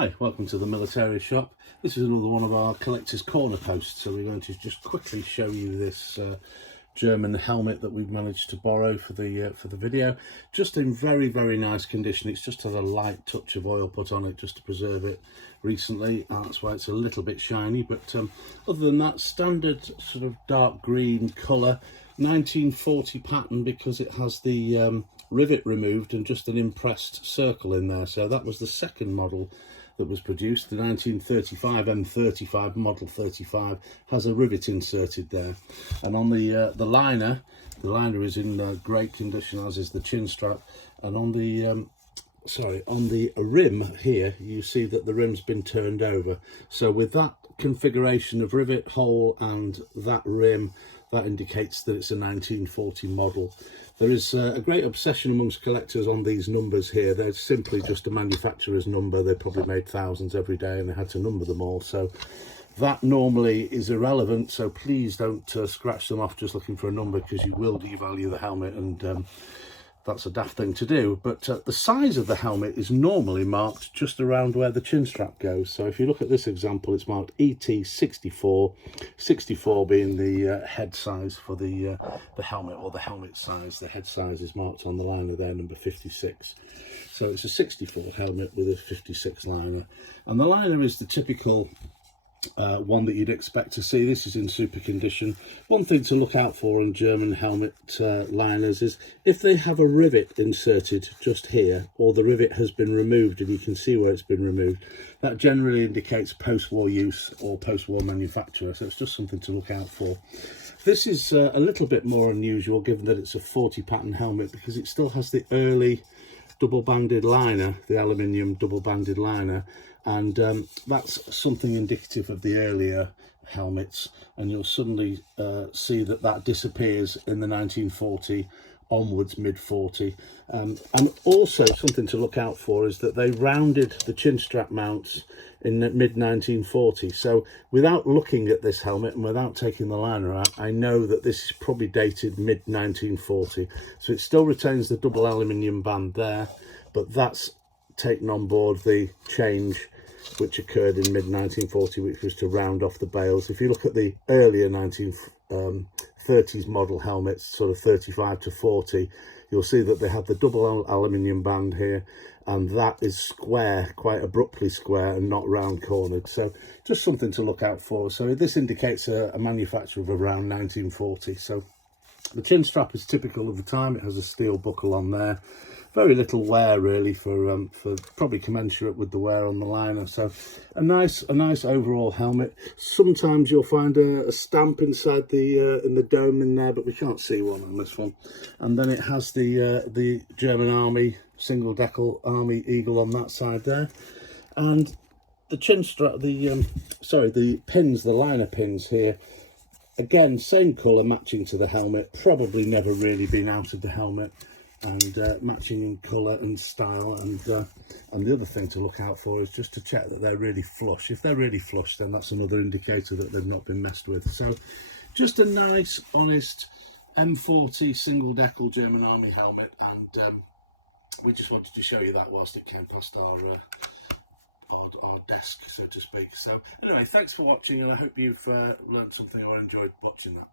Hi, welcome to the military shop. This is another one of our collector's corner posts, so we're going to just quickly show you this German helmet that we've managed to borrow for the video. Just in very nice condition. It's just had a light touch of oil put on it just to preserve it recently. That's why it's a little bit shiny, but other than that, standard sort of dark green colour, 1940 pattern, because it has the rivet removed and just an impressed circle in there. So that was the second model that was produced. The 1935 M35 model 35 has a rivet inserted there, and on the liner is in great condition, as is the chin strap. And on the on the rim here, you see that the rim's been turned over. So with that configuration of rivet hole and that rim, that indicates that it's a 1940 model. There is a great obsession amongst collectors on these numbers here. They're simply just a manufacturer's number. They probably made thousands every day and they had to number them all. So that normally is irrelevant. So please don't scratch them off just looking for a number, because you will devalue the helmet, and that's a daft thing to do. But the size of the helmet is normally marked just around where the chin strap goes. So if you look at this example, it's marked ET64, 64 being the head size for the helmet, or the helmet size. The head size is marked on the liner there, number 56. So it's a 64 helmet with a 56 liner, and the liner is the typical one that you'd expect to see. This is in super condition. One thing to look out for on German helmet liners is if they have a rivet inserted just here, or the rivet has been removed and you can see where it's been removed, that generally indicates post-war use or post-war manufacturer. So it's just something to look out for. This is a little bit more unusual, given that it's a 40 pattern helmet, because it still has the early double banded liner, the aluminium double banded liner, and that's something indicative of the earlier helmets, and you'll suddenly see that that disappears in the 1940 onwards, mid 40. And also something to look out for is that they rounded the chin strap mounts in mid 1940. So without looking at this helmet and without taking the liner out, I know that this is probably dated mid 1940. So it still retains the double aluminium band there, but that's taken on board the change which occurred in mid 1940, which was to round off the bales. If you look at the earlier 1930s model helmets, sort of 35 to 40, you'll see that they have the double aluminium band here, and that is square, quite abruptly square, and not round cornered. So just something to look out for. So this indicates a manufacture of around 1940. So the chin strap is typical of the time. It has a steel buckle on there. Very little wear really, for probably commensurate with the wear on the liner. So a nice overall helmet. Sometimes you'll find a stamp inside the in the dome in there, but we can't see one on this one. And then it has the German Army single decal Army eagle on that side there, and the chin strap, the pins, the liner pins here. Again, same colour, matching to the helmet. Probably never really been out of the helmet, and matching in colour and style. And the other thing to look out for is just to check that they're really flush. If they're really flush, then that's another indicator that they've not been messed with. So just a nice, honest M40 single decal German Army helmet, and we just wanted to show you that whilst it came past our desk, so to speak. So anyway, thanks for watching, and I hope you've learned something or enjoyed watching that.